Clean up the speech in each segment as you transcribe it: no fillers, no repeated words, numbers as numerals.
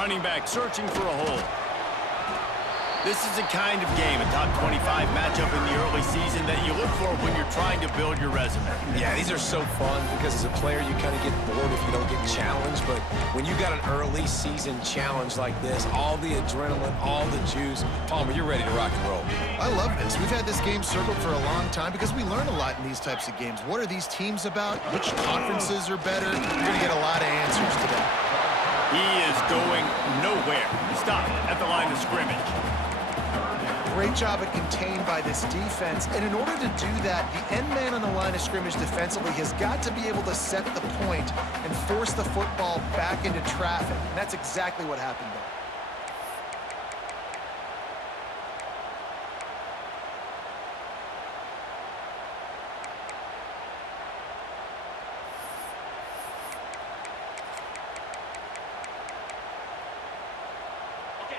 running back searching for a hole. This is the kind of game, a top 25 matchup in the early season that you look for when you're trying to build your resume. Yeah, these are so fun because as a player, you kind of get bored if you don't get challenged. But when you got an early season challenge like this, all the adrenaline, all the juice, Palmer, you're ready to rock and roll. I love this. We've had this game circled for a long time because we learn a lot in these types of games. What are these teams about? Which conferences are better? You're going to get a lot of answers today. He is going nowhere. Stop at the line of scrimmage. Great job at contained by this defense. And in order to do that, the end man on the line of scrimmage defensively has got to be able to set the point and force the football back into traffic. And that's exactly what happened there.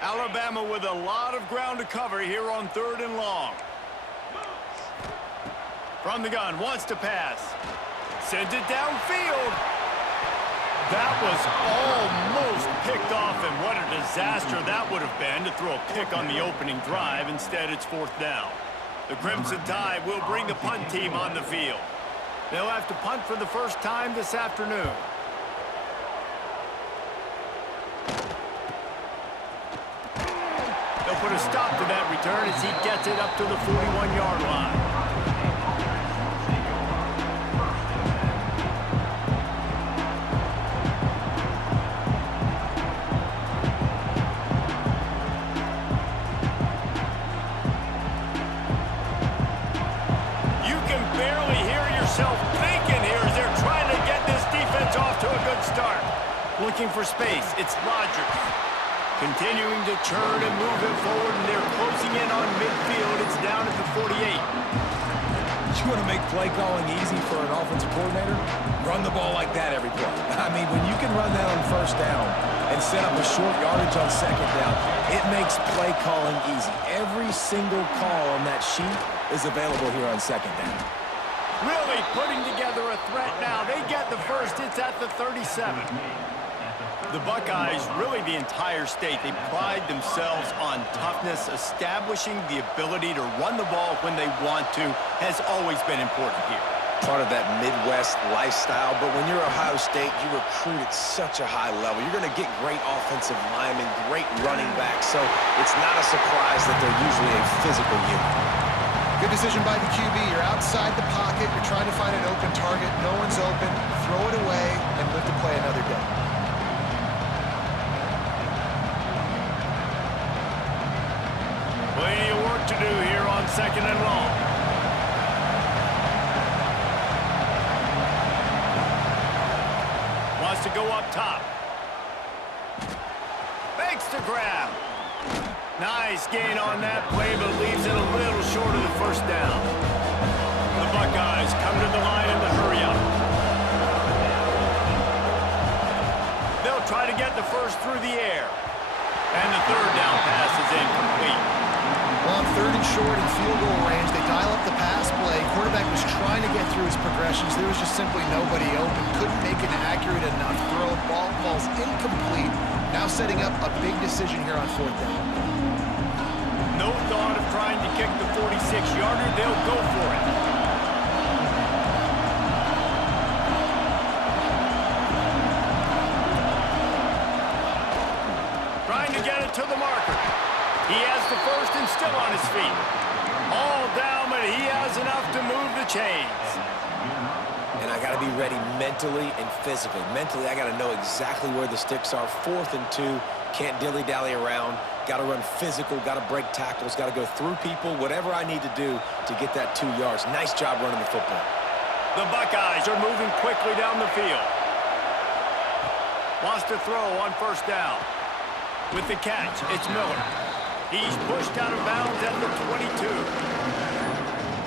Alabama with a lot of ground to cover here on 3rd and long. From the gun, wants to pass. Sends it downfield. That was almost picked off, and what a disaster that would have been to throw a pick on the opening drive. Instead, it's 4th down. The Crimson Tide will bring the punt team on the field. They'll have to punt for the first time this afternoon. Put a stop to that return as he gets it up to the 41-yard line. You can barely hear yourself thinking here as they're trying to get this defense off to a good start. Looking for space, it's Rodgers. Continuing to churn and move it forward, and they're closing in on midfield. It's down at the 48. You want to make play calling easy for an offensive coordinator? Run the ball like that every play. I mean, when you can run that on 1st down and set up a short yardage on 2nd down, it makes play calling easy. Every single call on that sheet is available here on 2nd down. Really putting together a threat now. They get the first. It's at the 37. The Buckeyes, really the entire state, they pride themselves on toughness. Establishing the ability to run the ball when they want to has always been important here. Part of that Midwest lifestyle, but when you're Ohio State, you recruit at such a high level. You're going to get great offensive linemen, great running backs, so it's not a surprise that they're usually a physical unit. Good decision by the QB. You're outside the pocket. You're trying to find an open target. No one's open. Throw it away and live to play another day. Plenty of work to do here on 2nd and long. Wants to go up top. Fakes the grab. Nice gain on that play, but leaves it a little short of the 1st down. The Buckeyes come to the line in the hurry-up. They'll try to get the first through the air. And the 3rd down pass is incomplete. Well, on 3rd and short in field goal range, they dial up the pass play. Quarterback was trying to get through his progressions. There was just simply nobody open. Couldn't make an accurate enough throw. Ball falls incomplete. Now setting up a big decision here on 4th down. No thought of trying to kick the 46-yarder. They'll go for it. Trying to get it to the marker. He has the first and still on his feet. All down, but he has enough to move the chains. And I got to be ready mentally and physically. Mentally, I got to know exactly where the sticks are. 4th and 2, can't dilly-dally around. Got to run physical, got to break tackles, got to go through people, whatever I need to do to get that 2 yards. Nice job running the football. The Buckeyes are moving quickly down the field. Wants to throw on 1st down. With the catch, it's Miller. He's pushed out of bounds at the 22.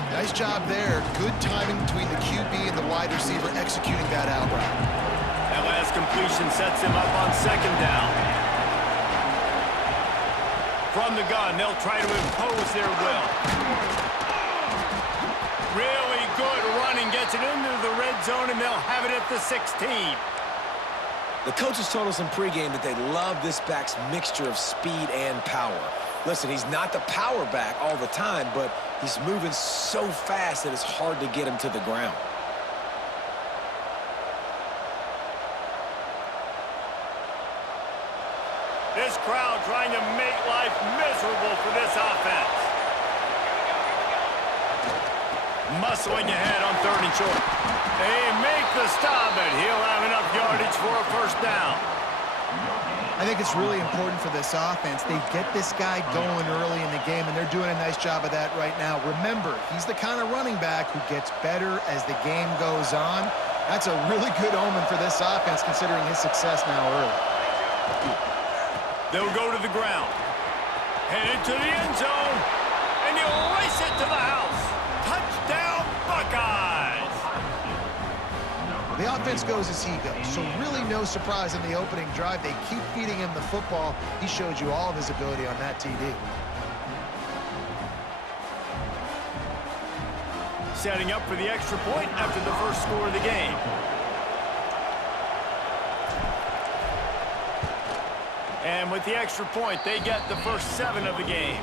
Nice job there. Good timing between the QB and the wide receiver executing that out route. That last completion sets him up on 2nd down. From the gun, they'll try to impose their will. Really good running, gets it into the red zone, and they'll have it at the 16. The coaches told us in pregame that they love this back's mixture of speed and power. Listen, he's not the power back all the time, but he's moving so fast that it's hard to get him to the ground. This crowd trying to make life miserable for this offense. Muscling ahead on 3rd and short. They make the stop, and he'll have enough yardage for a first down. I think it's really important for this offense. They get this guy going early in the game, and they're doing a nice job of that right now. Remember, he's the kind of running back who gets better as the game goes on. That's a really good omen for this offense, considering his success now early. They'll go to the ground. Headed to the end zone, and he'll race it to the house. Touchdown, Buckeyes! The offense goes as he goes, so really no surprise in the opening drive. They keep feeding him the football. He showed you all of his ability on that TD. Setting up for the extra point after the first score of the game. And with the extra point, they get the first 7 of the game.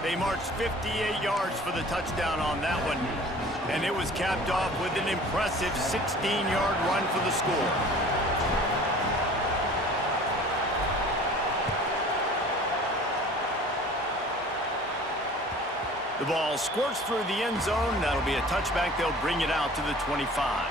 They marched 58 yards for the touchdown on that one. And it was capped off with an impressive 16-yard run for the score. The ball squirts through the end zone. That'll be a touchback. They'll bring it out to the 25.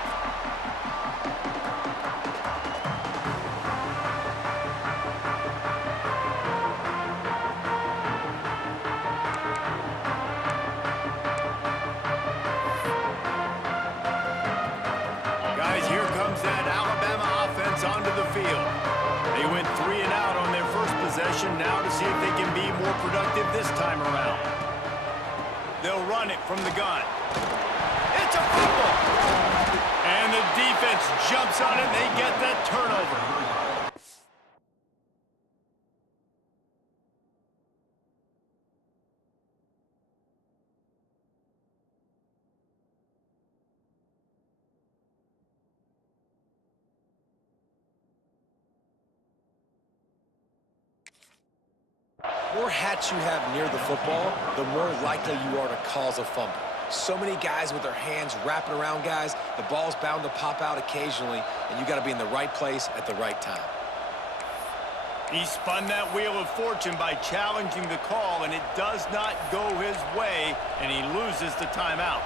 Onto the field. They went 3 and out on their first possession now to see if they can be more productive this time around. They'll run it from the gun. It's a fumble! And the defense jumps on it and they get that turnover. The more hats you have near the football, the more likely you are to cause a fumble. So many guys with their hands wrapping around guys, the ball's bound to pop out occasionally, and you got to be in the right place at the right time. He spun that wheel of fortune by challenging the call, and it does not go his way, and he loses the timeout.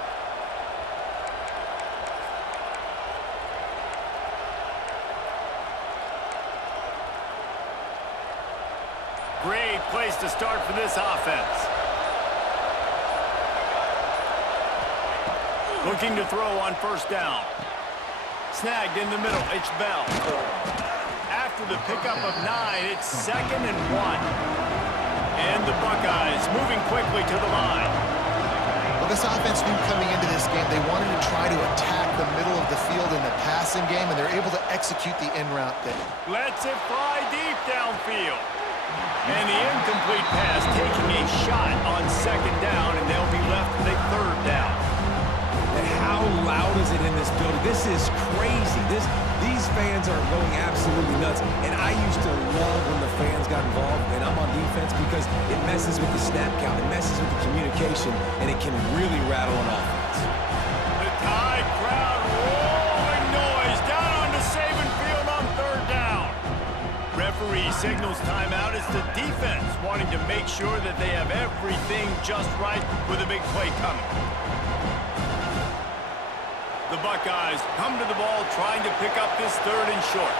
Great place to start for this offense. Looking to throw on first down. Snagged in the middle, it's Bell. After the pickup of 9, it's 2nd and 1. And the Buckeyes moving quickly to the line. Well, this offense knew coming into this game they wanted to try to attack the middle of the field in the passing game, and they're able to execute the in route there. Lets it fly deep downfield. And the incomplete pass taking a shot on 2nd down, and they'll be left with a 3rd down. And how loud is it in this building? This is crazy. These fans are going absolutely nuts. And I used to love when the fans got involved, and I'm on defense because it messes with the snap count, it messes with the communication, and it can really rattle an offense. The Tide crowd rolling noise down onto Saban Field on 3rd down. Referee signals timeout. It's the defense wanting to make sure that they have everything just right with a big play coming. The Buckeyes come to the ball trying to pick up this 3rd and short.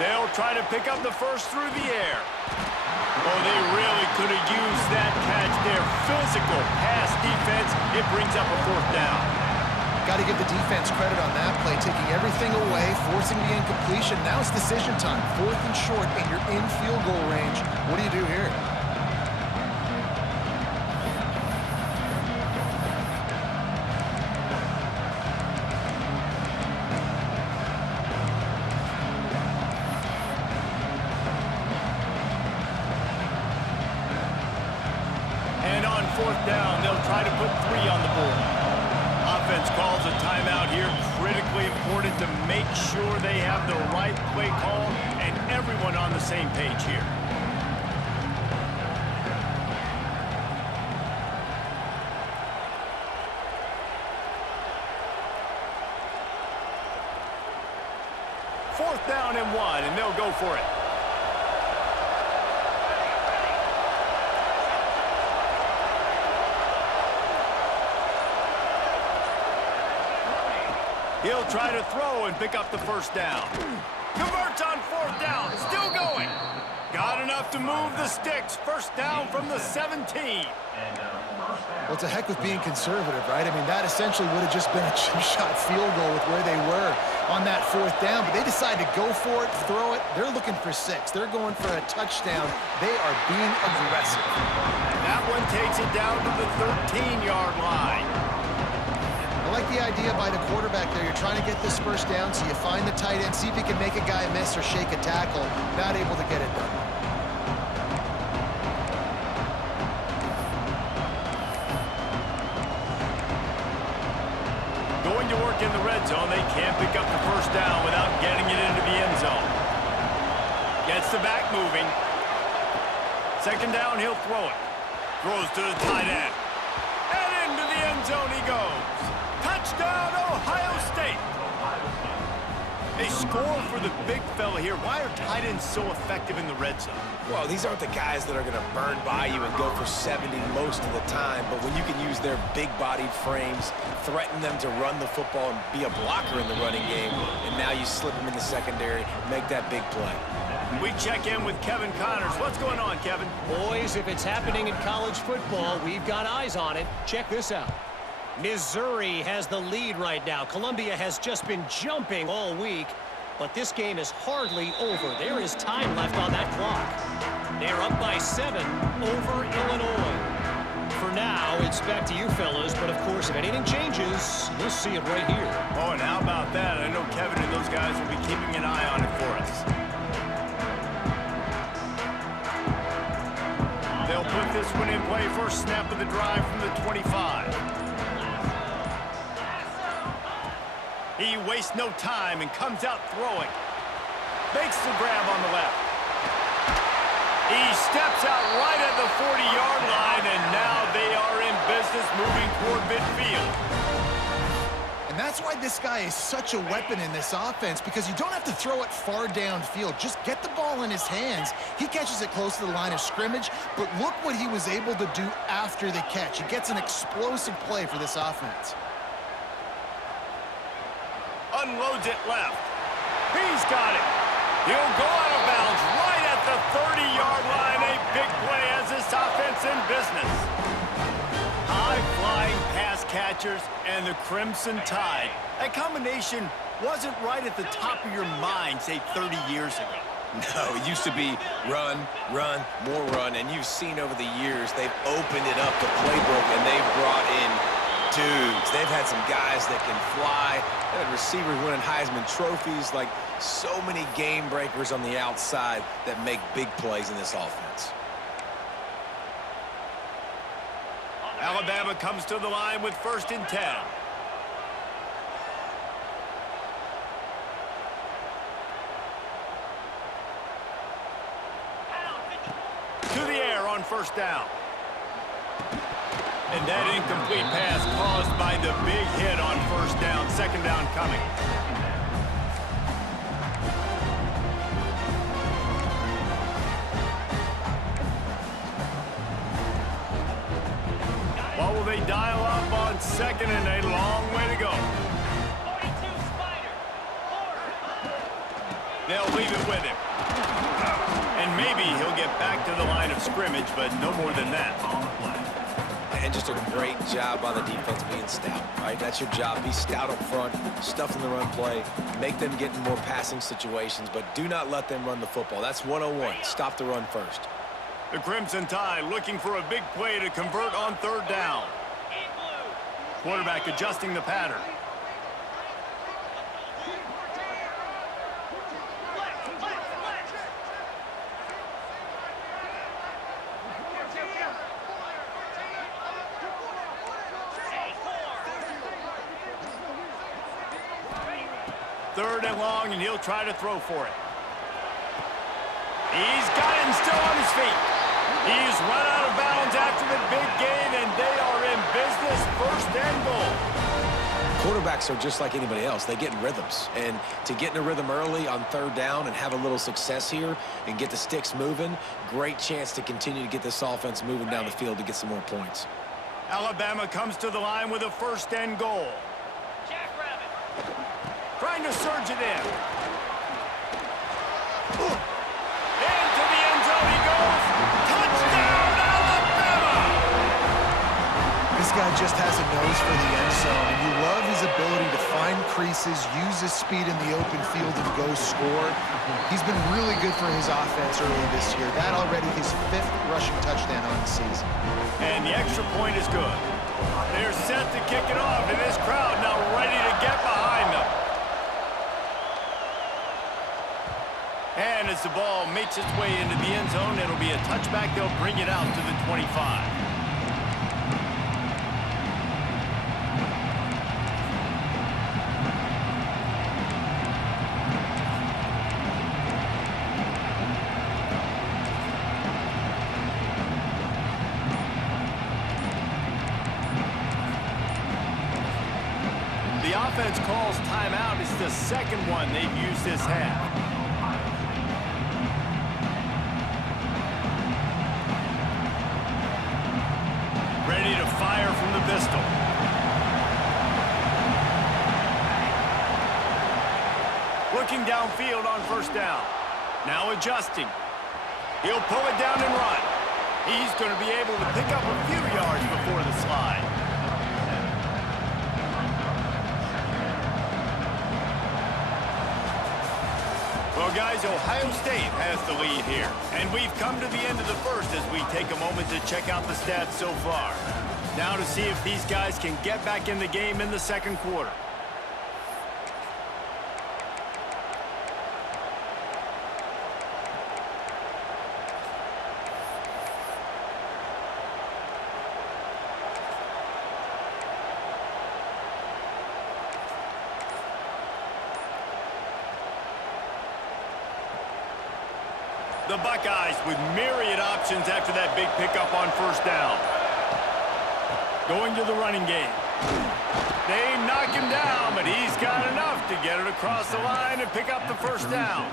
They'll try to pick up the first through the air. Oh, they really could have used that catch there. Physical pass defense. It brings up a 4th down. Got to give the defense credit on that play, taking everything away, forcing the incompletion. Now it's decision time. 4th and short, and you're in field goal range. What do you do here? And on 4th down, they'll try to put 3 on the board. Offense calls a a timeout here. Critically important to make sure they have the right play call and everyone on the same page here. Fourth down and 1, and they'll go for it. He'll try to throw and pick up the first down. Converts on fourth down, still going. Got enough to move the sticks. First down from the 17. Well, it's a heck with being conservative, right? I mean, that essentially would have just been a chip shot field goal with where they were on that fourth down, but they decided to go for it, throw it. They're looking for 6. They're going for a touchdown. They are being aggressive. That one takes it down to the 13-yard line. I like the idea by the quarterback there. You're trying to get this first down, so you find the tight end, see if he can make a guy miss or shake a tackle. Not able to get it done. Going to work in the red zone. They can't pick up the first down without getting it into the end zone. Gets the back moving. Second down, he'll throw it. Throws to the tight end. And into the end zone he goes. Touchdown, Ohio State. They score for the big fella here. Why are tight ends so effective in the red zone? Well, these aren't the guys that are going to burn by you and go for 70 most of the time, but when you can use their big-bodied frames, threaten them to run the football and be a blocker in the running game, and now you slip them in the secondary, make that big play. We check in with Kevin Connors. What's going on, Kevin? Boys, if it's happening in college football, we've got eyes on it. Check this out. Missouri has the lead right now. Columbia has just been jumping all week, but this game is hardly over. There is time left on that clock. They're up by 7 over Illinois. For now, it's back to you fellas, but of course, if anything changes, you'll see it right here. Oh, and how about that? I know Kevin and those guys will be keeping an eye on it for us. They'll put this one in play. First snap of the drive from the 25. He wastes no time and comes out throwing. Makes the grab on the left. He steps out right at the 40-yard line, and now they are in business moving toward midfield. And that's why this guy is such a weapon in this offense, because you don't have to throw it far downfield. Just get the ball in his hands. He catches it close to the line of scrimmage, but look what he was able to do after the catch. He gets an explosive play for this offense. Unloads it left. He's got it. He'll go out of bounds right at the 30-yard line. A big play as this offense in business. High-flying pass catchers and the Crimson Tide. That combination wasn't right at the top of your mind, say, 30 years ago. No, it used to be run, run, more run, and you've seen over the years they've opened it up, the playbook, and they've brought in dudes. They've had some guys that can fly. They've had receivers winning Heisman trophies, like so many game breakers on the outside that make big plays in this offense. Alabama comes to the line with 1st and 10. To the air on 1st down. And that incomplete pass caused by the big hit on 1st down. 2nd down coming. What will they dial up on 2nd and a long way to go? They'll leave it with him. And maybe he'll get back to the line of scrimmage, but no more than that. And just a great job on the defense being stout, right? That's your job. Be stout up front, stuff in the run play, make them get in more passing situations, but do not let them run the football. That's 101. Stop the run first. The Crimson Tide looking for a big play to convert on 3rd down. Quarterback adjusting the pattern. 3rd and long, and he'll try to throw for it. He's got it and still on his feet. He's run out of bounds after the big gain, and they are in business. 1st and goal. Quarterbacks are just like anybody else. They get in rhythms. And to get in a rhythm early on 3rd down and have a little success here and get the sticks moving, great chance to continue to get this offense moving down the field to get some more points. Alabama comes to the line with a 1st and goal. Trying to surge it in. Into the end zone he goes. Touchdown, Alabama! This guy just has a nose for the end zone, and you love his ability to find creases, use his speed in the open field, and go score. He's been really good for his offense early this year. That already his 5th rushing touchdown on the season. And the extra point is good. They're set to kick it off, and this crowd now ready to get behind them. And as the ball makes its way into the end zone, it'll be a touchback. They'll bring it out to the 25. The offense calls timeout. It's the 2nd one they've used this half. Ready to fire from the pistol. Looking downfield on 1st down. Now adjusting. He'll pull it down and run. He's going to be able to pick up a few yards before the slide. Well, guys, Ohio State has the lead here. And we've come to the end of the 1st as we take a moment to check out the stats so far. Now to see if these guys can get back in the game in the 2nd quarter. The Buckeyes with myriad options after that big pickup on 1st down. Going to the running game. They knock him down, but he's got enough to get it across the line and pick up the 1st down.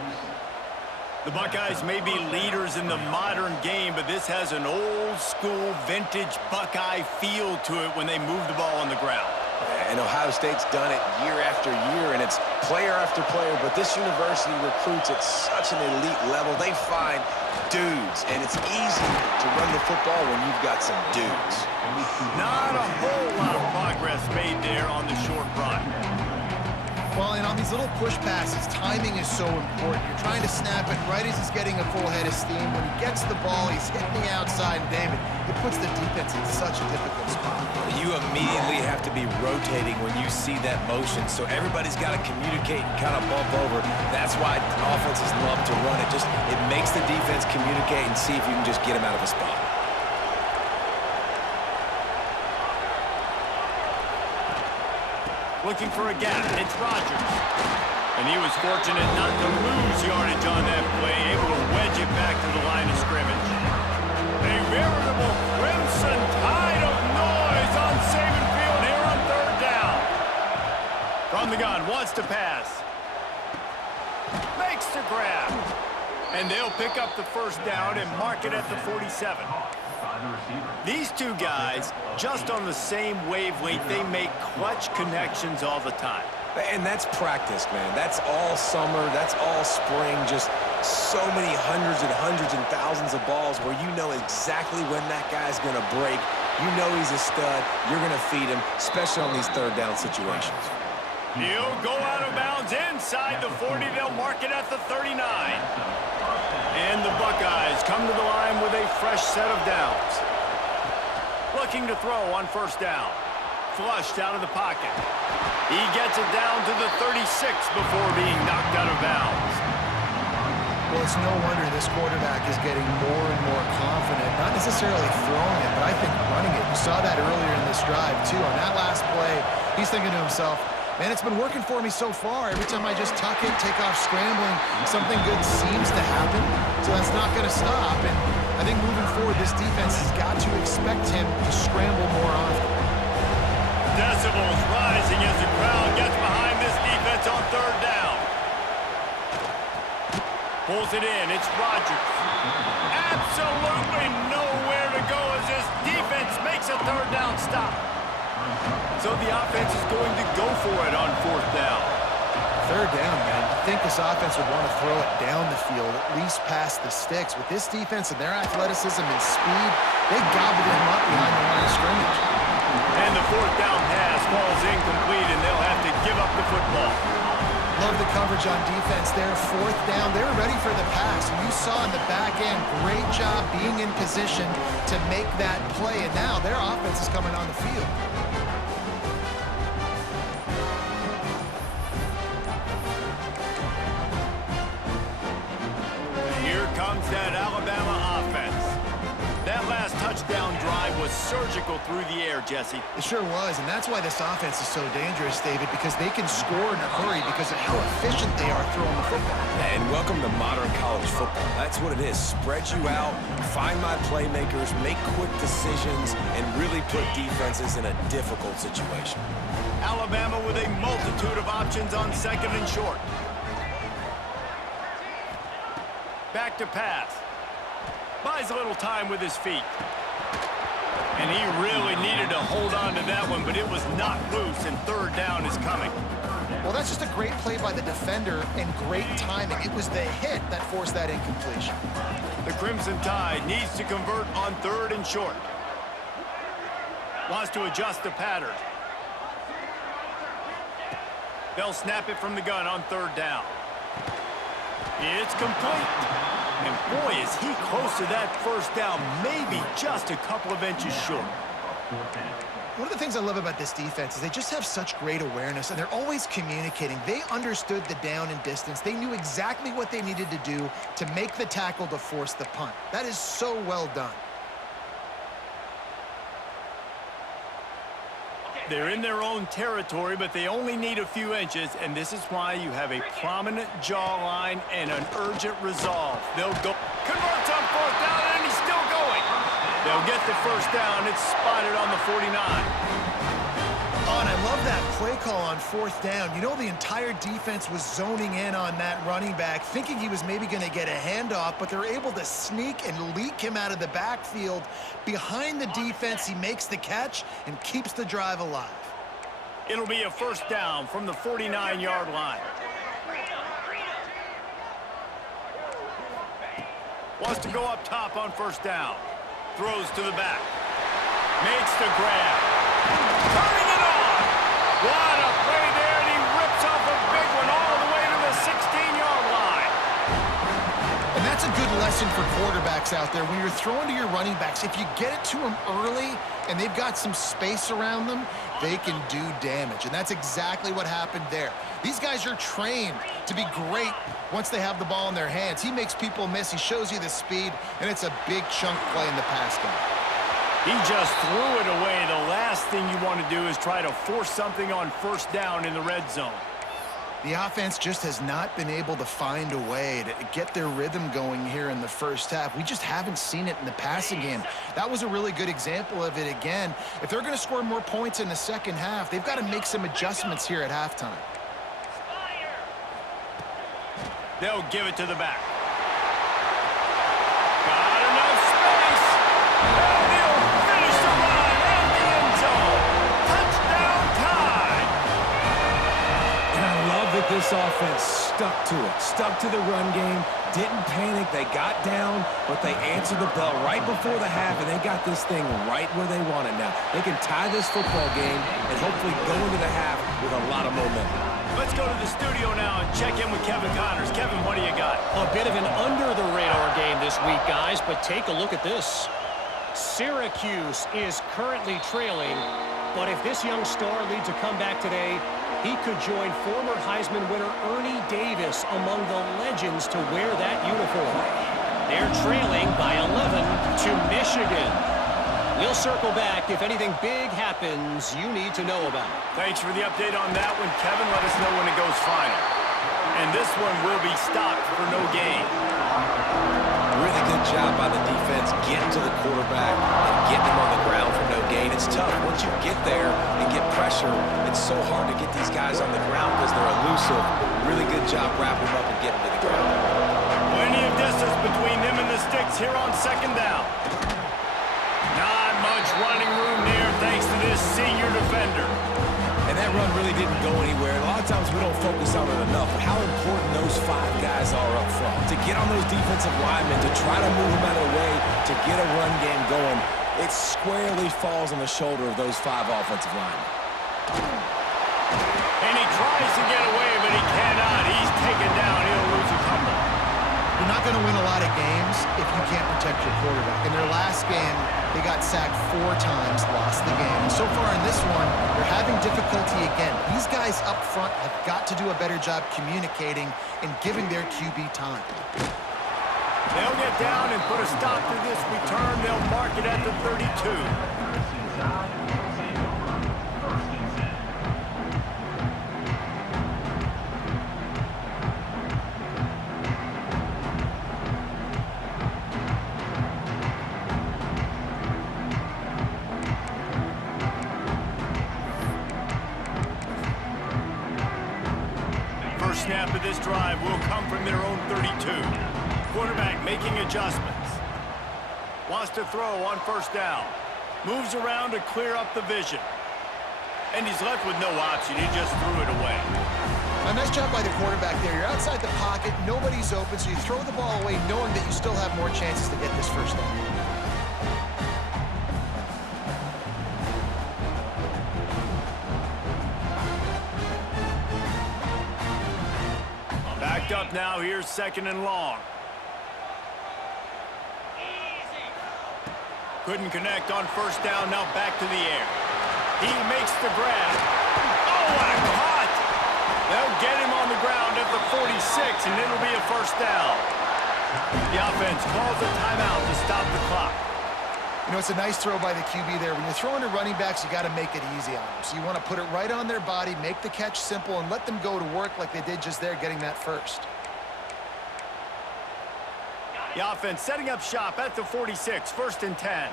The Buckeyes may be leaders in the modern game, but this has an old-school, vintage Buckeye feel to it when they move the ball on the ground. And Ohio State's done it year after year, and it's player after player, but this university recruits at such an elite level. They find dudes, and it's easy to run the football when you've got some dudes. Not a whole lot of progress made there on the short run. Well, and on these little push passes, timing is so important. You're trying to snap it right as he's getting a full head of steam. When he gets the ball, he's hitting the outside, and David, it puts the defense in such a difficult spot. You immediately have to be rotating when you see that motion, so everybody's got to communicate and kind of bump over. That's why offenses love to run it. It makes the defense communicate and see if you can just get him out of a spot. Looking for a gap. It's Rodgers. And he was fortunate not to lose yardage on that play, able to wedge it back to the line of scrimmage. A veritable crimson tide of noise on Saban Field here on 3rd down. From the gun, wants to pass. Makes the grab. And they'll pick up the 1st down and mark it at the 47. These two guys, just on the same wavelength, they make clutch connections all the time. And that's practice, man. That's all summer. That's all spring. Just so many hundreds and thousands of balls where you know exactly when that guy's going to break. You know he's a stud. You're going to feed him, especially on these 3rd down situations. He'll go out of bounds inside the 40. They'll mark it at the 39. And the Buckeyes come to the line with a fresh set of downs. Looking to throw on 1st down. Flushed out of the pocket. He gets it down to the 36 before being knocked out of bounds. Well, it's no wonder this quarterback is getting more and more confident. Not necessarily throwing it, but I think running it. You saw that earlier in this drive, too. On that last play, he's thinking to himself, Man, it's been working for me so far. Every time I just tuck it, take off scrambling, something good seems to happen. So that's not going to stop. And I think moving forward, this defense has got to expect him to scramble more often. Decibels rising as the crowd gets behind this defense on third down. Pulls it in. It's Rodgers. Absolutely nowhere to go as this defense makes a third down stop. So the offense is going to go for it on fourth down. Third down, man. I think this offense would want to throw it down the field, at least past the sticks. With this defense and their athleticism and speed, they gobbled him up behind the line of scrimmage. And the fourth down pass falls incomplete, and they'll have to give up the football. Love the coverage on defense there. Fourth down, they were ready for the pass. And you saw in the back end, great job being in position to make that play. And now their offense is coming on the field. Here comes that Alabama offense. That last touchdown drive was surgical through the air, Jesse. It sure was, and that's why this offense is so dangerous, David, because they can score in a hurry because of how efficient they are throwing the football. And welcome to modern college football. That's what it is. Spread you out, find my playmakers, make quick decisions, and really put defenses in a difficult situation. Alabama with a multitude of options on second and short. Back to pass. Buys a little time with his feet. And he really needed to hold on to that one, but it was not loose, and third down is coming. Well, that's just a great play by the defender and great timing. It was the hit that forced that incompletion. The Crimson Tide needs to convert on third and short. Wants to adjust the pattern. They'll snap it from the gun on third down. It's complete. And boy, is he close to that first down, maybe just a couple of inches short. One of the things I love about this defense is they just have such great awareness, and they're always communicating. They understood the down and distance. They knew exactly what they needed to do to make the tackle to force the punt. That is so well done. They're in their own territory, but they only need a few inches, and this is why you have a prominent jawline and an urgent resolve. They'll go. Converts on fourth down, and he's still going. They'll get the first down. It's spotted on the 49. Oh, and I love that play call on fourth down. You know, the entire defense was zoning in on that running back, thinking he was maybe going to get a handoff, but they're able to sneak and leak him out of the backfield. Behind the defense, he makes the catch and keeps the drive alive. It'll be a first down from the 49-yard line. Wants to go up top on first down. Throws to the back. Makes the grab. Turning it on. What a play there, and he rips off a big one all the way to the 16-yard line. And that's a good lesson for quarterbacks out there. When you're throwing to your running backs, if you get it to them early and they've got some space around them, they can do damage. And that's exactly what happened there. These guys are trained to be great once they have the ball in their hands. He makes people miss. He shows you the speed, and it's a big chunk play in the pass game. He just threw it away. The last thing you want to do is try to force something on first down in the red zone. The offense just has not been able to find a way to get their rhythm going here in the first half. We just haven't seen it in the passing game. That was a really good example of it again. If they're going to score more points in the second half, they've got to make some adjustments here at halftime. They'll give it to the back. Got enough space. And he'll finish the run in the end zone. Touchdown time. And I love that this offense stuck to it, stuck to the run game, didn't panic. They got down, but they answered the bell right before the half, and they got this thing right where they want it now. They can tie this football game and hopefully go into the half with a lot of momentum. Let's go to the studio now and check in with Kevin Connors. Kevin, what do you got? A bit of an under-the-radar game this week, guys, but take a look at this. Syracuse is currently trailing, but if this young star leads a comeback today, he could join former Heisman winner Ernie Davis among the legends to wear that uniform. They're trailing by 11 to Michigan. We'll circle back if anything big happens you need to know about. Thanks for the update on that one, Kevin. Let us know when it goes final. And this one will be stopped for no gain. Really good job by the defense getting to the quarterback and getting him on the ground for no gain. It's tough. Once you get there and get pressure, it's so hard to get these guys on the ground because they're elusive. Really good job wrapping them up and getting to the ground. Plenty of distance between them and the sticks here on second down. Not much running room there thanks to this senior defender. And that run really didn't go anywhere. A lot of times we don't focus on it enough, but how important those 5 guys are up front. To get on those defensive linemen, to try to move them out of the way, to get a run game going, it squarely falls on the shoulder of those 5 offensive linemen. And he tries to get away, but he cannot. He's taken down. He'll lose a couple. You're not going to win a lot of games if you can't protect your quarterback. In their last game, they got sacked 4 times, lost the game. And so far in this one, they're having difficulty again. These guys up front have got to do a better job communicating and giving their QB time. They'll get down and put a stop to this return. They'll mark it at the 32. First snap of this drive will come from their own 32. Quarterback making adjustments. Wants to throw on first down. Moves around to clear up the vision. And he's left with no option. He just threw it away. A nice job by the quarterback there. You're outside the pocket. Nobody's open, so you throw the ball away knowing that you still have more chances to get this first down. Backed up now. Here's second and long. Couldn't connect on first down. Now back to the air. He makes the grab. Oh, what a cut! They'll get him on the ground at the 46, and it'll be a first down. The offense calls a timeout to stop the clock. You know, it's a nice throw by the QB there. When you're throwing to running backs, you got to make it easy on them. So you want to put it right on their body, make the catch simple, and let them go to work like they did just there, getting that first. The offense setting up shop at the 46, first and 10.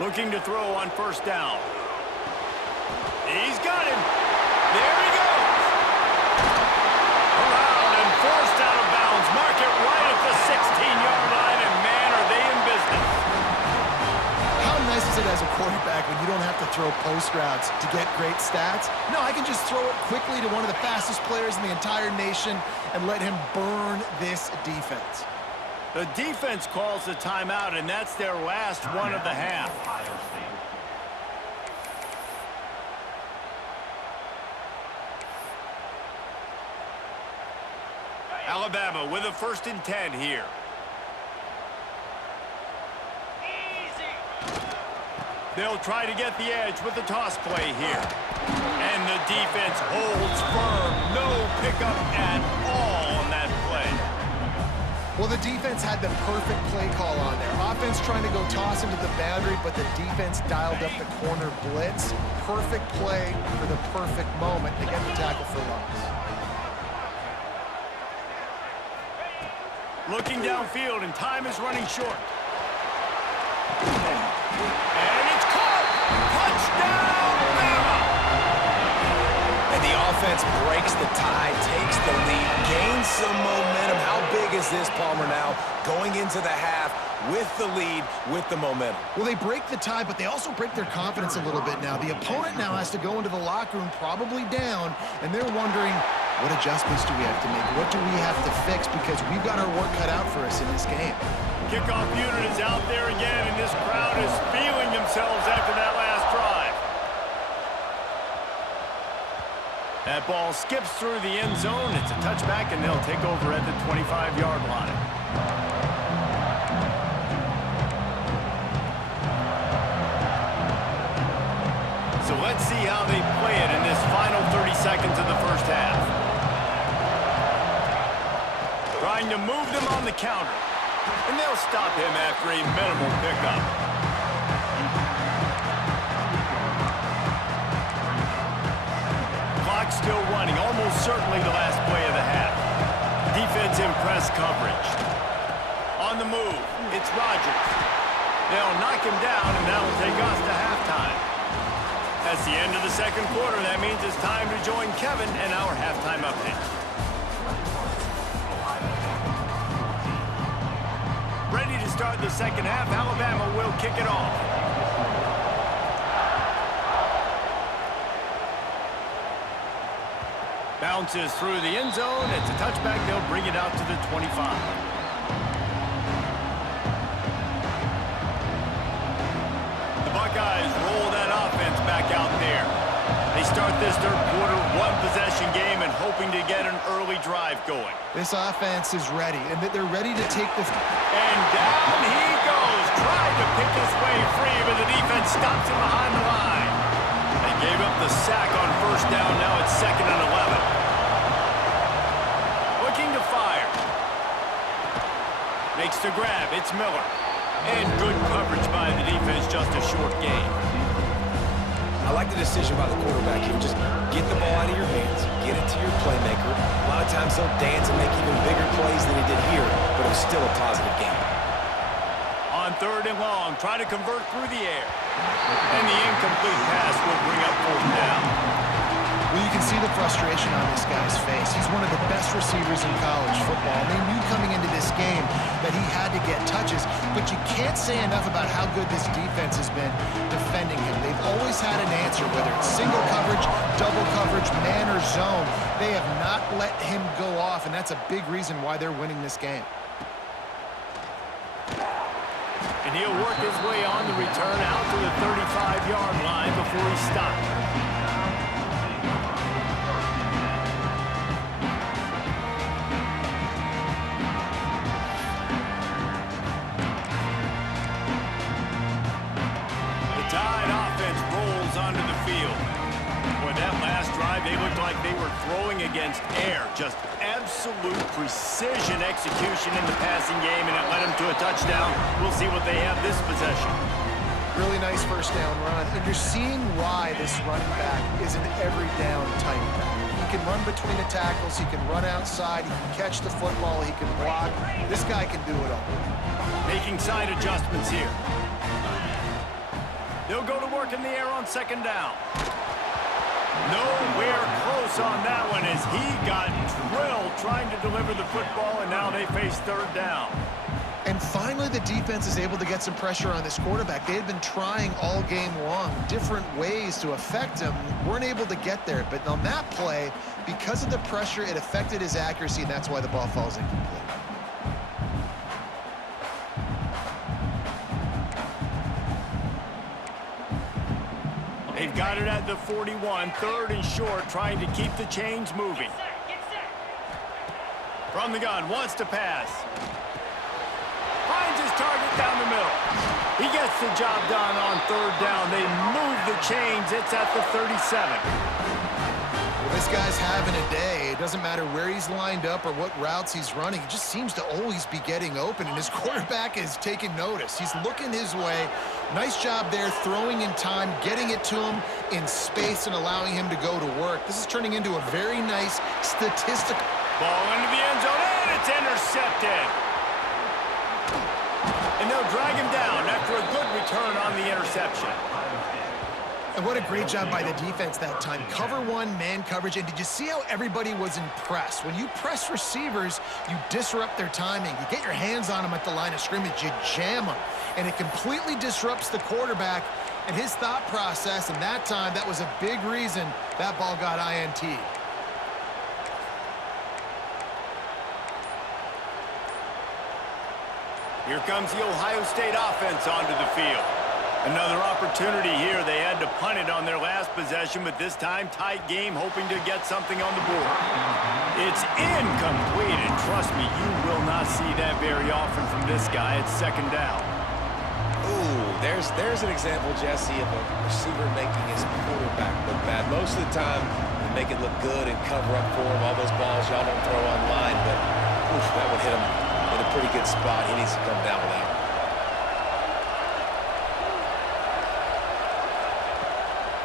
Looking to throw on first down. He's got him. There he goes. Around and forced out of bounds. Mark it right at the 16-yard line, and man, are they in business. How nice is it as a quarterback when you don't have to throw post routes to get great stats? No, I can just throw it quickly to one of the fastest players in the entire nation and let him burn this defense. The defense calls the timeout, and that's their last one of the half. Alabama with a first and 10 here. They'll try to get the edge with the toss play here. And the defense holds firm. No pickup at all on that play. Well, the defense had the perfect play call on there. Offense trying to go toss into the boundary, but the defense dialed up the corner blitz. Perfect play for the perfect moment to get the tackle for loss. Looking downfield, and time is running short. And it's caught! Touchdown, Bama! And the offense breaks the tie, takes the lead, gains some momentum. How big is this, Palmer, now? Going into the half with the lead, with the momentum. Well, they break the tie, but they also break their confidence a little bit now. The opponent now has to go into the locker room, probably down, and they're wondering, what adjustments do we have to make? What do we have to fix? Because we've got our work cut out for us in this game. Kickoff unit is out there again, and this crowd is feeling themselves after that last drive. That ball skips through the end zone. It's a touchback, and they'll take over at the 25-yard line. So let's see how they play it in this final 30 seconds of the first half. Trying to move them on the counter. And they'll stop him after a minimal pickup. Clock still running, almost certainly the last play of the half. Defense in press coverage. On the move, it's Rodgers. They'll knock him down, and that'll take us to halftime. That's the end of the second quarter. That means it's time to join Kevin and our halftime update. Ready to start the second half. Alabama will kick it off. Bounces through the end zone. It's a touchback. They'll bring it out to the 25. Buckeyes roll that offense back out there. They start this third quarter one-possession game and hoping to get an early drive going. This offense is ready, and they're ready to take the... And down he goes, trying to pick his way free, but the defense stops him behind the line. They gave up the sack on first down. Now it's 2nd and 11. Looking to fire. Makes the grab. It's Miller. And good coverage by the defense, just a short gain. I like the decision by the quarterback here. Just get the ball out of your hands, get it to your playmaker. A lot of times they'll dance and make even bigger plays than he did here, but it was still a positive game. On 3rd and long, try to convert through the air. And the incomplete pass will bring up 4th down. Well, you can see the frustration on this guy's face. He's one of the best receivers in college football. They knew coming into this game that he had to get touches, but you can't say enough about how good this defense has been defending him. They've always had an answer, whether it's single coverage, double coverage, man or zone. They have not let him go off, and that's a big reason why they're winning this game. And he'll work his way on the return out to the 35-yard line before he stops. They looked like they were throwing against air. Just absolute precision execution in the passing game, and it led them to a touchdown. We'll see what they have this possession. Really nice first down run. And you're seeing why this running back is an every down type back. He can run between the tackles. He can run outside. He can catch the football. He can block. This guy can do it all. Making side adjustments here. They'll go to work in the air on 2nd down. Nowhere close on that one as he got drilled trying to deliver the football, and now they face 3rd down. And finally, the defense is able to get some pressure on this quarterback. They had been trying all game long, different ways to affect him, weren't able to get there. But on that play, because of the pressure, it affected his accuracy, and that's why the ball falls incomplete. They've got it at the 41, 3rd and short, trying to keep the chains moving. From the gun, wants to pass. Finds his target down the middle. He gets the job done on 3rd down. They move the chains. It's at the 37. Well, this guy's having a day. It doesn't matter where he's lined up or what routes he's running. He just seems to always be getting open, and his quarterback is taking notice. He's looking his way. Nice job there, throwing in time, getting it to him in space and allowing him to go to work. This is turning into a very nice statistical. Ball into the end zone, and it's intercepted. And they'll drag him down after a good return on the interception. And what a great job by the defense that time. Cover one, man coverage. And did you see how everybody was impressed? When you press receivers, you disrupt their timing. You get your hands on them at the line of scrimmage. You jam them. And it completely disrupts the quarterback and his thought process. And that time, that was a big reason that ball got INT'd. Here comes the Ohio State offense onto the field. Another opportunity here. They had to punt it on their last possession, but this time tight game, hoping to get something on the board. It's incomplete, and trust me, you will not see that very often from this guy. It's 2nd down. Ooh, there's an example, Jesse, of a receiver making his quarterback look bad. Most of the time, they make it look good and cover up for him. All those balls y'all don't throw online, but oof, that would hit him in a pretty good spot. He needs to come down with that one.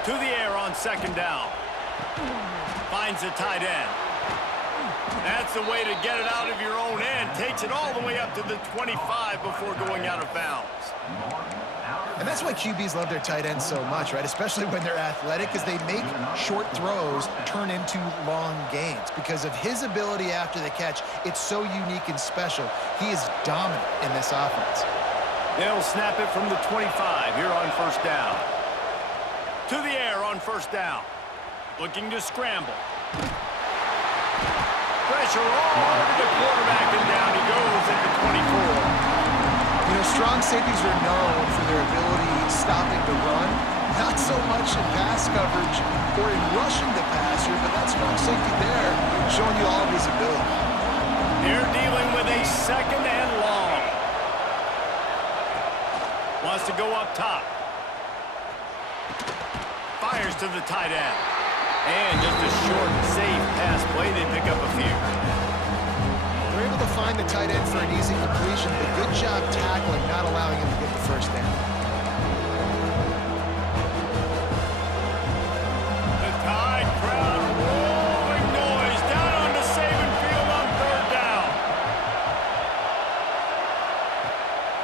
To the air on second down. Finds the tight end. That's the way to get it out of your own end. Takes it all the way up to the 25 before going out of bounds. And that's why QBs love their tight ends so much, right? Especially when they're athletic, because they make short throws turn into long gains. Because of his ability after the catch, it's so unique and special. He is dominant in this offense. They'll snap it from the 25 here on first down. To the air on first down. Looking to scramble. Pressure all over the quarterback, and down he goes at the 24. You know, strong safeties are known for their ability stopping the run. Not so much in pass coverage or in rushing the passer, but that strong safety there showing you all of his ability. They're dealing with a second and long. Wants to go up top. Fires to the tight end. And just a short, safe pass play. They pick up a few. They're able to find the tight end for an easy completion, but good job tackling, not allowing him to get the first down. The Tide crowd rolling noise down onto Saban Field on third down.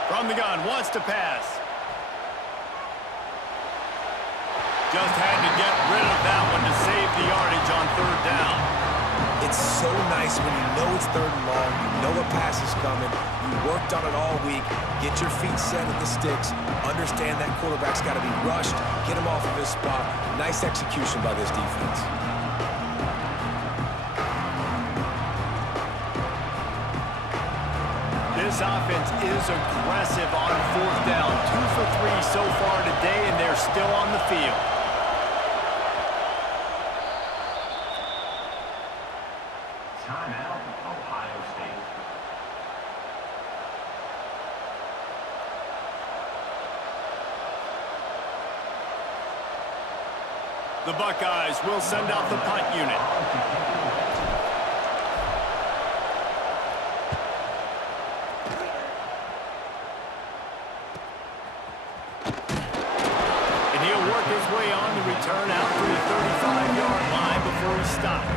From the gun, wants to pass. Just had to get rid of that one to save the yardage on third down. It's so nice when you know it's third and long, you know a pass is coming, you worked on it all week, get your feet set at the sticks, understand that quarterback's got to be rushed, get him off of his spot. Nice execution by this defense. This offense is aggressive on fourth down. 2 for 3 so far today, and they're still on the field. Timeout, Ohio State. The Buckeyes will send out the punt unit. And he'll work his way on the return out to the 35-yard line before he stops.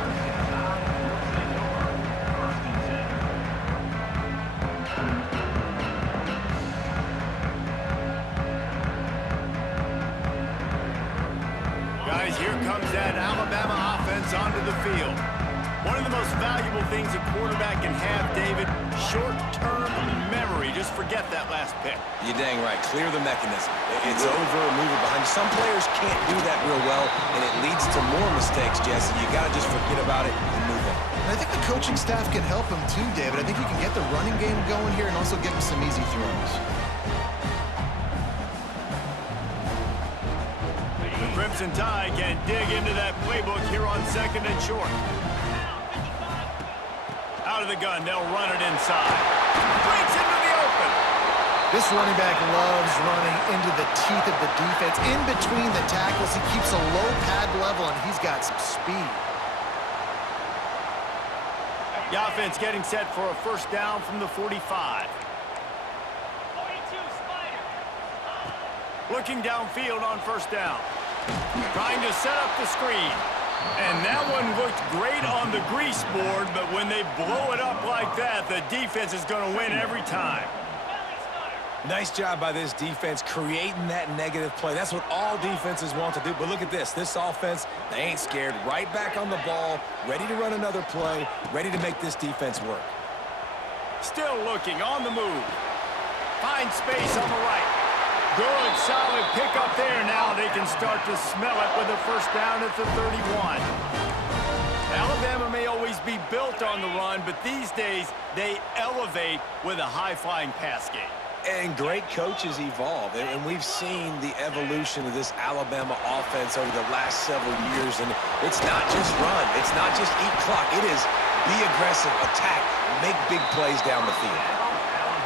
Here comes that Alabama offense onto the field. One of the most valuable things a quarterback can have, David, short-term memory. Just forget that last pick. You're dang right. Clear the mechanism. It's over, move it behind you. Some players can't do that real well, and it leads to more mistakes, Jesse. You got to just forget about it and move on. And I think the coaching staff can help him too, David. I think he can get the running game going here and also give him some easy throws. Crimson Tide can dig into that playbook here on second and short. Out of the gun, they'll run it inside. Breaks into the open. This running back loves running into the teeth of the defense. In between the tackles, he keeps a low pad level, and he's got some speed. The offense getting set for a first down from the 45. Looking downfield on first down. Trying to set up the screen. And that one looked great on the grease board, but when they blow it up like that, the defense is going to win every time. Nice job by this defense creating that negative play. That's what all defenses want to do. But look at this. This offense, they ain't scared. Right back on the ball, ready to run another play, ready to make this defense work. Still looking on the move. Finds space on the right. Good, solid pickup there. Now they can start to smell it with a first down at the 31. Alabama may always be built on the run, but these days they elevate with a high-flying pass game. And great coaches evolve, and we've seen the evolution of this Alabama offense over the last several years, and it's not just run, it's not just eat clock, it is be aggressive, attack, make big plays down the field.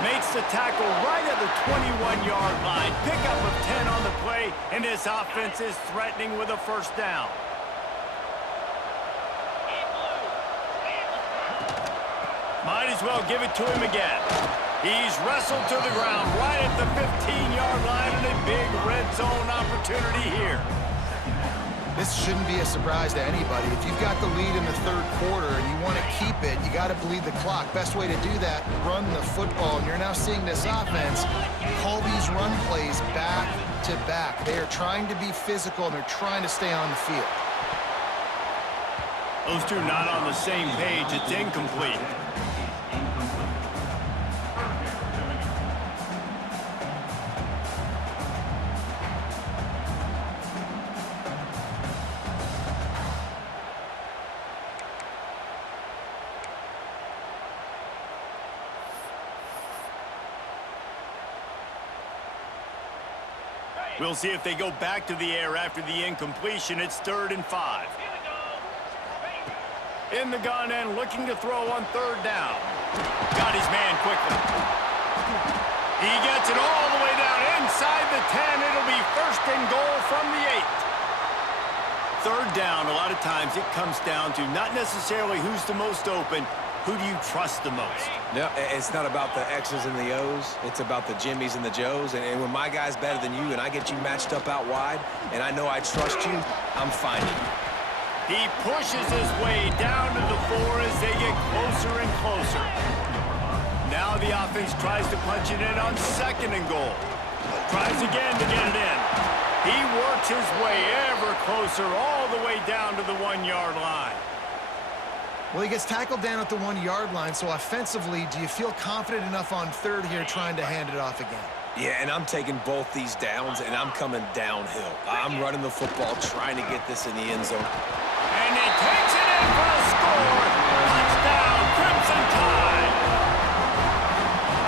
Makes the tackle right at the 21-yard line. Pickup of 10 on the play, and this offense is threatening with a first down. Might as well give it to him again. He's wrestled to the ground right at the 15-yard line and a big red zone opportunity here. This shouldn't be a surprise to anybody. If you've got the lead in the third quarter and you want to keep it, you got to bleed the clock. Best way to do that, run the football. And you're now seeing this offense call these run plays back to back. They are trying to be physical and they're trying to stay on the field. Those two not on the same page. It's incomplete. We'll see if they go back to the air after the incompletion. It's 3rd and 5. In the gun and looking to throw on 3rd down. Got his man quickly. He gets it all the way down inside the 10. It'll be 1st and goal from the 8. 3rd down, a lot of times it comes down to not necessarily who's the most open, who do you trust the most? No, it's not about the X's and the O's. It's about the Jimmies and the Joes. And when my guy's better than you and I get you matched up out wide and I know I trust you, I'm finding you. He pushes his way down to the 4 as they get closer and closer. Now the offense tries to punch it in on 2nd and goal. Tries again to get it in. He works his way ever closer all the way down to the 1-yard line. Well, he gets tackled down at the 1-yard line, so offensively, do you feel confident enough on 3rd here trying to hand it off again? Yeah, and I'm taking both these downs, and I'm coming downhill. I'm running the football, trying to get this in the end zone. And he takes it in for a score. Touchdown, Crimson Tide.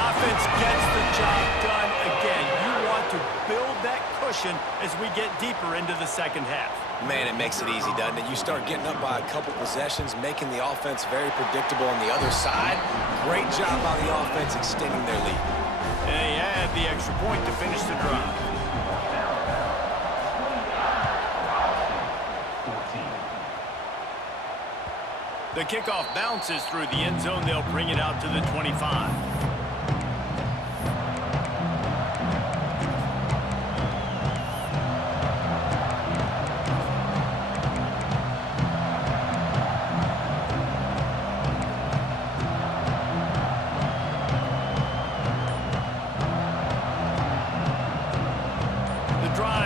Offense gets the job done again. You want to build that cushion as we get deeper into the 2nd half. Man, it makes it easy, doesn't it? You start getting up by a couple possessions, making the offense very predictable on the other side. Great job by the offense extending their lead. And they add the extra point to finish the drive. The kickoff bounces through the end zone. They'll bring it out to the 25.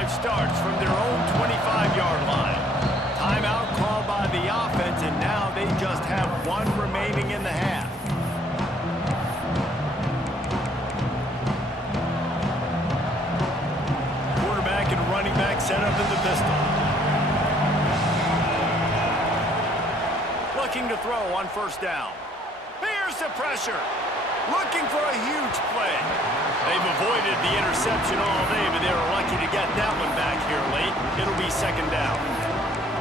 Starts from their own 25-yard line. Timeout called by the offense, and now they just have 1 remaining in the half. Quarterback and running back set up in the pistol. Looking to throw on 1st down. Here's the pressure. Looking for a huge play. They've avoided the interception all day, but they were lucky to get that one back here late. It'll be 2nd down.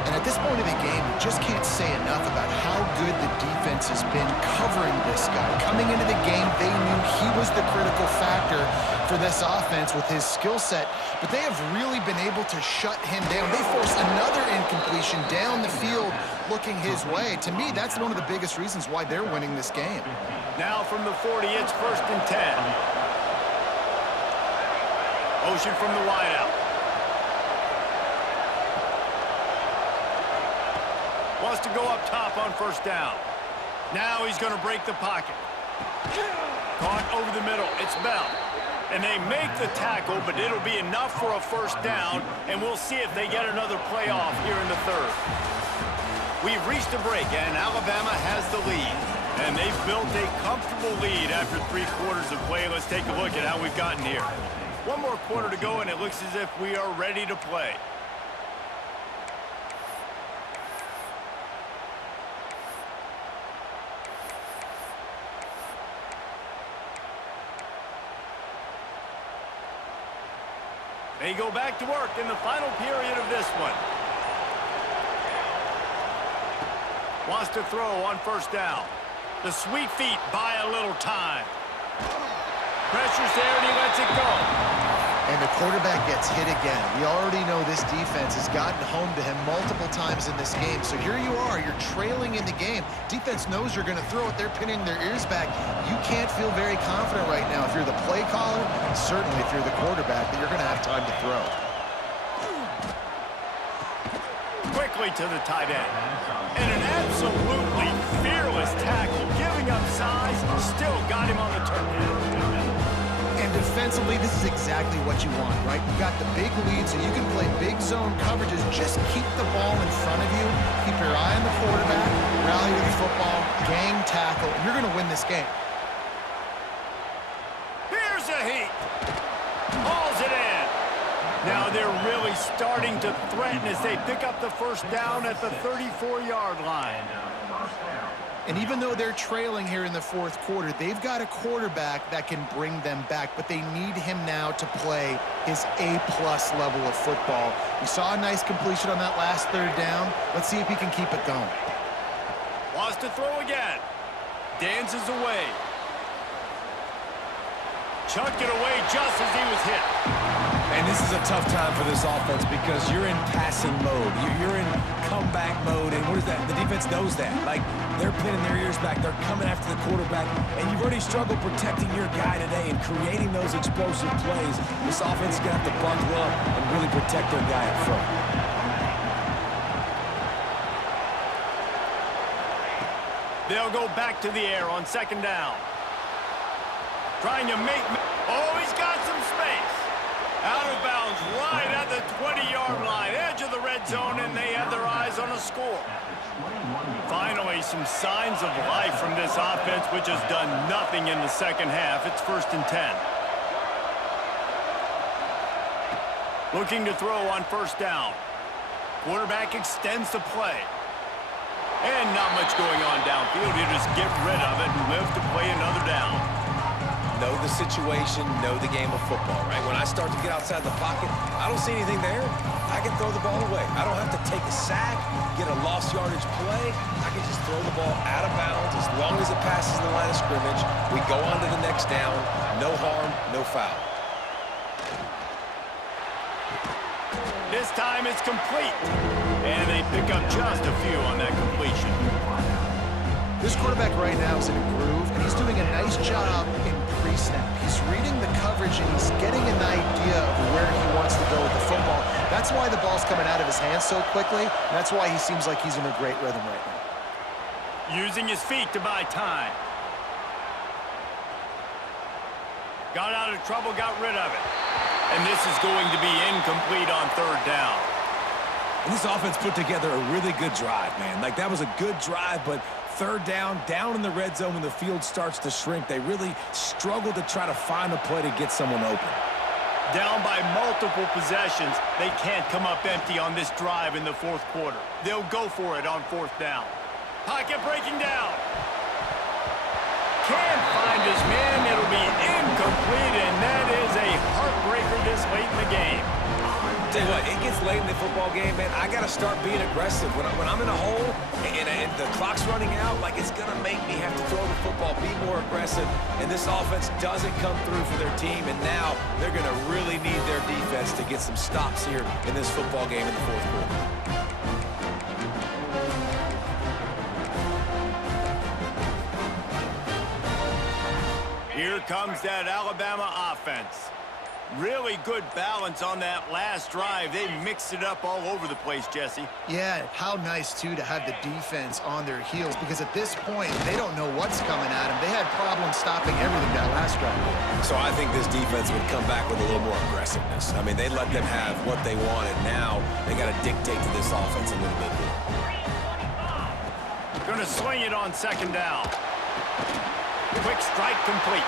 And at this point in the game, you just can't say enough about how good the defense has been covering this guy. Coming into the game, they knew he was the critical factor for this offense with his skill set, but they have really been able to shut him down. They forced another incompletion down the field looking his way. To me, that's one of the biggest reasons why they're winning this game. Now from the 40, it's 1st and 10. Motion from the wideout. Wants to go up top on 1st down. Now he's going to break the pocket. Caught over the middle. It's Bell. And they make the tackle, but it'll be enough for a 1st down, and we'll see if they get another playoff here in the 3rd. We've reached a break, and Alabama has the lead. And they've built a comfortable lead after 3 quarters of play. Let's take a look at how we've gotten here. 1 more quarter to go, and it looks as if we are ready to play. They go back to work in the final period of this one. Wants to throw on 1st down. The sweet feet buy a little time. Pressure's there and he lets it go. And the quarterback gets hit again. We already know this defense has gotten home to him multiple times in this game. So here you are, you're trailing in the game. Defense knows you're going to throw it. They're pinning their ears back. You can't feel very confident right now if you're the play caller, and certainly if you're the quarterback, that you're going to have time to throw. Quickly to the tight end. And an absolutely fearless tackle, giving up size, still got him on the turn. And defensively, this is exactly what you want, right? You got the big lead, so you can play big zone coverages. Just keep the ball in front of you. Keep your eye on the quarterback, rally to the football, gang tackle, and you're going to win this game. Here's a heat. Hauls it in. Now they're really starting to threaten as they pick up the first down at the 34-yard line. And even though they're trailing here in the fourth quarter, they've got a quarterback that can bring them back, but they need him now to play his A-plus level of football. We saw a nice completion on that last third down. Let's see if he can keep it going. Wants to throw again. Dances away. Chucked it away just as he was hit. And this is a tough time for this offense because you're in passing mode. You're in comeback mode, and what is that? The defense knows that. Like, they're pinning their ears back. They're coming after the quarterback, and you've already struggled protecting your guy today and creating those explosive plays. This offense is going to have to buckle up and really protect their guy up front. They'll go back to the air on second down. Trying to make... Oh, he's got some space. Out of bounds right at the 20-yard line. Edge of the red zone, and they have their eyes on a score. Finally, some signs of life from this offense, which has done nothing in the second half. It's 1st and 10. Looking to throw on first down. Quarterback extends the play. And not much going on downfield. You just get rid of it and live to play another down. Know the situation, know the game of football, right? When I start to get outside the pocket, I don't see anything there. I can throw the ball away. I don't have to take a sack, get a lost yardage play. I can just throw the ball out of bounds as long as it passes the line of scrimmage. We go on to the next down. No harm, no foul. This time it's complete. And they pick up just a few on that completion. This quarterback right now is in a groove, and he's doing a nice job in pre-snap. He's reading the coverage, and he's getting an idea of where he wants to go with the football. That's why the ball's coming out of his hands so quickly, and that's why he seems like he's in a great rhythm right now. Using his feet to buy time. Got out of trouble, got rid of it. And this is going to be incomplete on third down. And this offense put together a really good drive, man. Like, that was a good drive, but third down in the red zone when the field starts to shrink, they really struggle to try to find a play to get someone open. Down by multiple possessions, they can't come up empty on this drive in the fourth quarter. They'll go for it on fourth down. Pocket breaking down. Can't find his man. It'll be incomplete, and that is a heartbreaker this late in the game. Tell you what, it gets late in the football game, man. I got to start being aggressive. When I'm in a hole and the clock's running out, like, it's going to make me have to throw the football, be more aggressive. And this offense doesn't come through for their team, and now they're going to really need their defense to get some stops here in this football game in the fourth quarter. Here comes that Alabama offense. Really good balance on that last drive. They mixed it up all over the place, Jesse. Yeah, how nice, too, to have the defense on their heels, because at this point, they don't know what's coming at them. They had problems stopping everything that last drive. So I think this defense would come back with a little more aggressiveness. I mean, they let them have what they wanted. Now they got to dictate to this offense a little bit more. Gonna swing it on second down. Quick strike complete.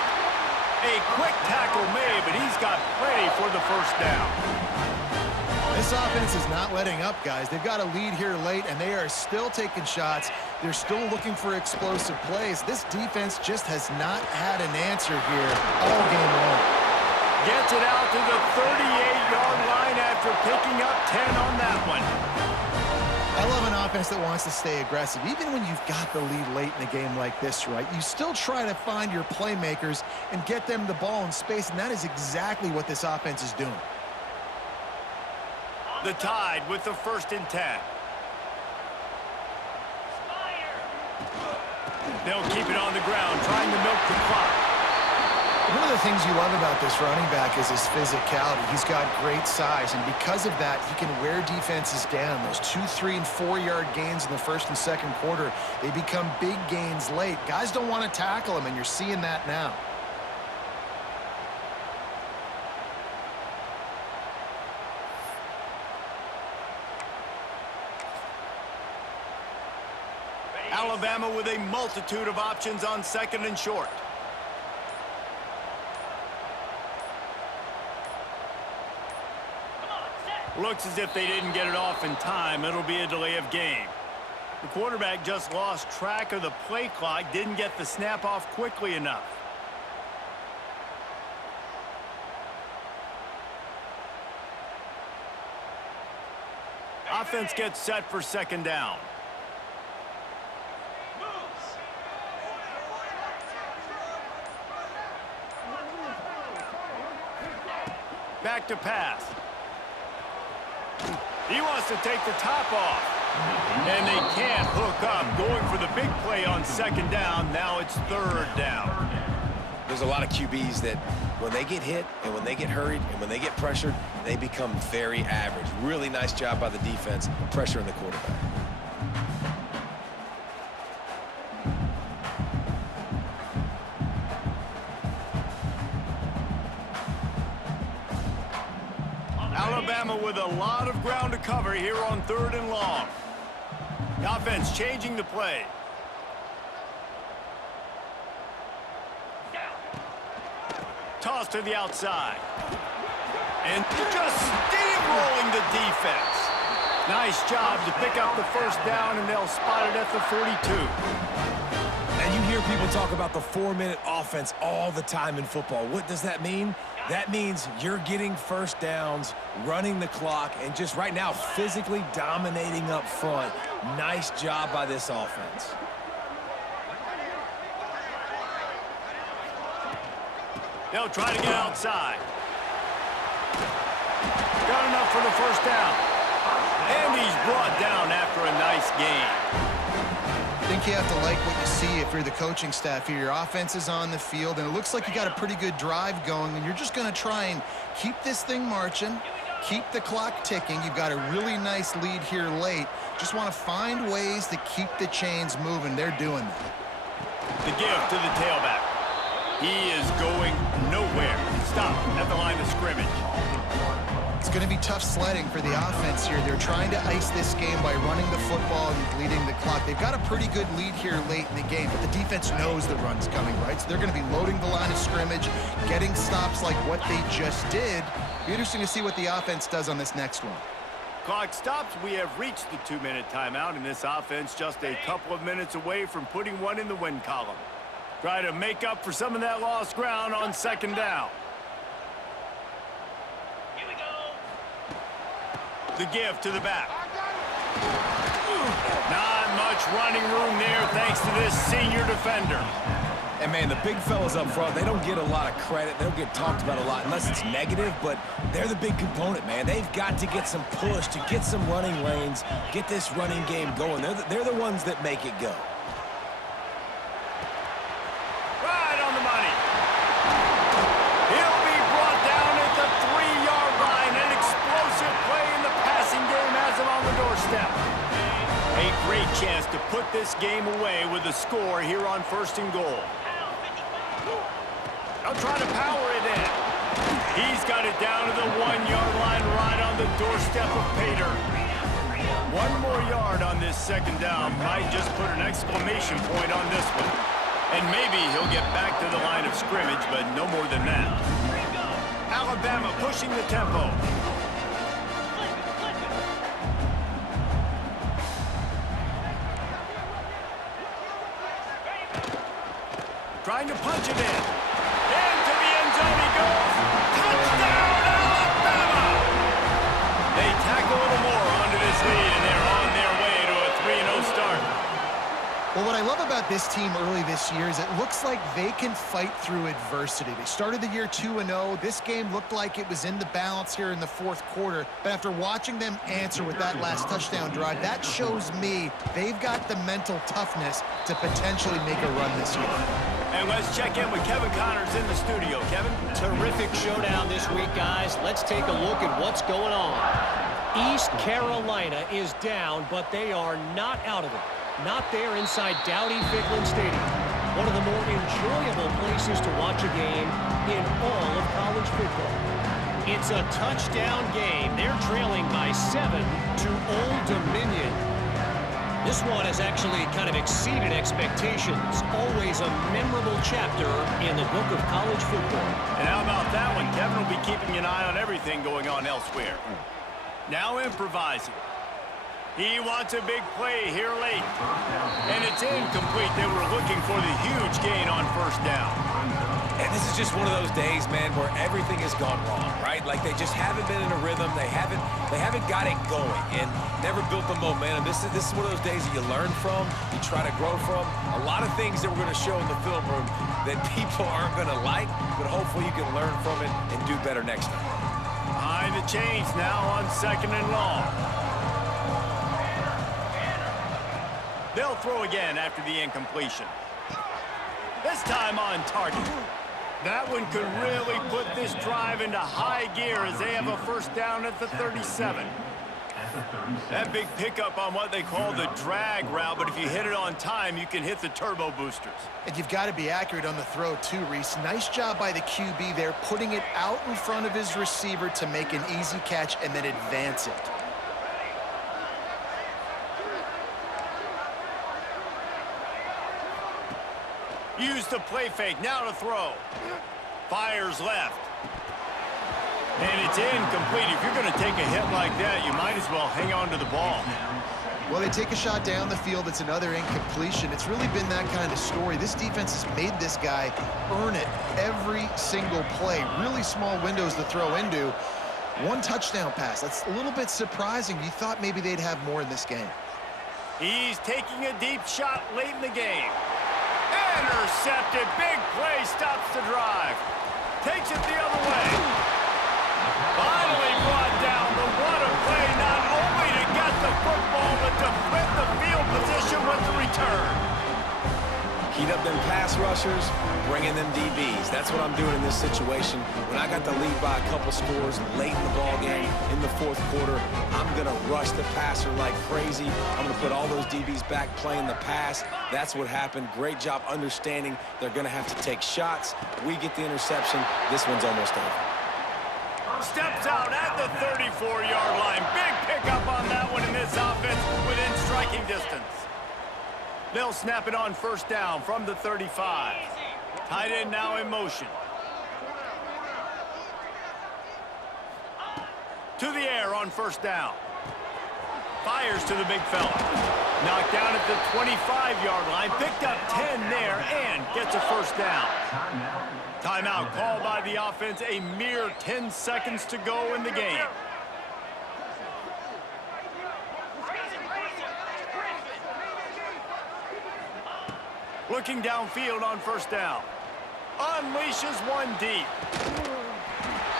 A quick tackle made, but he's got plenty for the first down. This offense is not letting up, guys. They've got a lead here late, and they are still taking shots. They're still looking for explosive plays. This defense just has not had an answer here all game long. Gets it out to the 38-yard line after picking up 10 on that one. I love an offense that wants to stay aggressive. Even when you've got the lead late in a game like this, right, you still try to find your playmakers and get them the ball in space, and that is exactly what this offense is doing. The Tide with the 1st and 10. They'll keep it on the ground, trying to milk the clock. One of the things you love about this running back is his physicality. He's got great size, and because of that, he can wear defenses down. Those 2-, 3-, and 4-yard gains in the 1st and 2nd quarter, they become big gains late. Guys don't want to tackle him, and you're seeing that now. Alabama with a multitude of options on 2nd and short. Looks as if they didn't get it off in time. It'll be a delay of game. The quarterback just lost track of the play clock, didn't get the snap off quickly enough. Offense gets set for 2nd down. Back to pass. He wants to take the top off. And they can't hook up. Going for the big play on 2nd down. Now it's 3rd down. There's a lot of QBs that when they get hit and when they get hurried and when they get pressured, they become very average. Really nice job by the defense pressuring the quarterback. Alabama with a lot of ground to cover here on 3rd and long. The offense changing the play. Toss to the outside. And just steamrolling the defense. Nice job to pick up the 1st down, and they'll spot it at the 42. And you hear people talk about the 4-minute offense all the time in football. What does that mean? That means you're getting 1st downs, running the clock, and just right now physically dominating up front. Nice job by this offense. They'll try to get outside. Got enough for the 1st down. And he's brought down after a nice gain. I think you have to like what you see if you're the coaching staff here. Your offense is on the field, and it looks like you got a pretty good drive going, and you're just going to try and keep this thing marching, keep the clock ticking. You've got a really nice lead here late. Just want to find ways to keep the chains moving. They're doing that. The give to the tailback. He is going nowhere. Stop at the line of scrimmage. It's going to be tough sledding for the offense here. They're trying to ice this game by running the football and bleeding the clock. They've got a pretty good lead here late in the game, but the defense knows the run's coming, right? So they're going to be loading the line of scrimmage, getting stops like what they just did. Be interesting to see what the offense does on this next one. Clock stops. We have reached the 2-minute timeout, and this offense just a couple of minutes away from putting one in the win column. Try to make up for some of that lost ground on 2nd down. The give to the back. Not much running room there thanks to this senior defender. And, man, the big fellas up front, they don't get a lot of credit. They don't get talked about a lot unless it's negative, but they're the big component, man. They've got to get some push, to get some running lanes, get this running game going. They're the ones that make it go. Right on the money. He'll be brought down at the 3-yard line. An explosive play in the passing game has him on the doorstep. A great chance to put this game away with a score here on 1st and goal. They'll try to power it in. He's got it down to the 1-yard line right on the doorstep of Pater. 1 more yard on this 2nd down might just put an exclamation point on this one. And maybe he'll get back to the line of scrimmage, but no more than that. Alabama pushing the tempo. Trying to punch it in. Into the end zone he goes. Touchdown, Alabama! They tack a little more onto this lead, and they're on their way love about this team early this year is it looks like they can fight through adversity. They started the year 2-0. This game looked like it was in the balance here in the fourth quarter. But after watching them answer with that last touchdown drive, that shows me they've got the mental toughness to potentially make a run this year. And let's check in with Kevin Connors in the studio. Kevin? Terrific showdown this week, guys. Let's take a look at what's going on. East Carolina is down, but they are not out of it. Not there inside Dowdy-Ficklen Stadium. One of the more enjoyable places to watch a game in all of college football. It's a touchdown game. They're trailing by 7 to Old Dominion. This one has actually kind of exceeded expectations. Always a memorable chapter in the book of college football. And how about that one? Kevin will be keeping an eye on everything going on elsewhere. Now improvising. He wants a big play here late. And it's incomplete. They were looking for the huge gain on first down. And this is just one of those days, man, where everything has gone wrong, right? Like they just haven't been in a rhythm. They haven't got it going and never built the momentum. This is one of those days that you learn from, you try to grow from. A lot of things that we're going to show in the film room that people aren't going to like, but hopefully you can learn from it and do better next time. Behind the chains now on 2nd and long. They'll throw again after the incompletion. This time on target. That one could really put this drive into high gear as they have a first down at the 37. That big pickup on what they call the drag route, but if you hit it on time, you can hit the turbo boosters. And you've got to be accurate on the throw too, Reese. Nice job by the QB there, putting it out in front of his receiver to make an easy catch and then advance it. Use the play fake, now to throw. Fires left. And it's incomplete. If you're going to take a hit like that, you might as well hang on to the ball. Well, they take a shot down the field. It's another incompletion. It's really been that kind of story. This defense has made this guy earn it every single play. Really small windows to throw into. One touchdown pass. That's a little bit surprising. You thought maybe they'd have more in this game. He's taking a deep shot late in the game. Intercepted. Big play stops the drive. Takes it the other way. Finally brought down, but what a play, not only to get the football, but to flip the field position with the return. Heat up them pass rushers, bring in them DBs. That's what I'm doing in this situation. When I got the lead by a couple scores late in the ball game, in the fourth quarter, I'm going to rush the passer like crazy. I'm going to put all those DBs back playing the pass. That's what happened. Great job understanding they're going to have to take shots. We get the interception. This one's almost over. Steps out at the 34-yard line. Big pickup on that one in this offense within striking distance. They'll snap it on first down from the 35. Tight end now in motion. To the air on first down. Fires to the big fella. Knocked down at the 25-yard line. Picked up 10 there and gets a first down. Timeout called by the offense. A mere 10 seconds to go in the game. Looking downfield on first down. Unleashes one deep.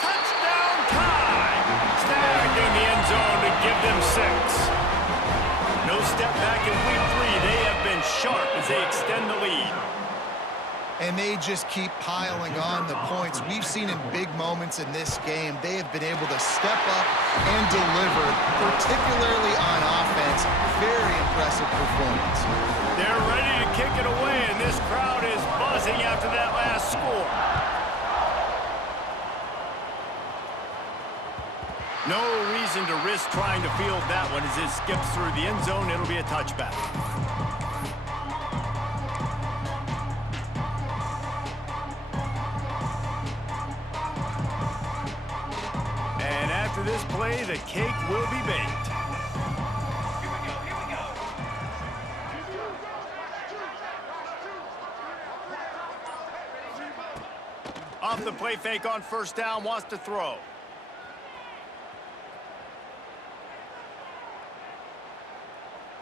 Touchdown time! Snagged in the end zone to give them 6. No step back in week 3. They have been sharp as they extend the lead. And they just keep piling on the points. We've seen in big moments in this game, they have been able to step up and deliver, particularly on offense. Very impressive performance. They're ready to kick it away, and this crowd is buzzing after that last score. No reason to risk trying to field that one as it skips through the end zone. It'll be a touchback. And after this play, the cake will be baked. Off the play fake on first down, wants to throw.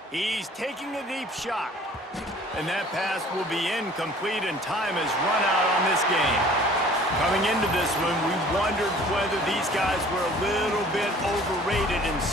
He's taking a deep shot. And that pass will be incomplete, and time has run out on this game. Coming into this one, we wondered whether these guys were a little bit overrated in certain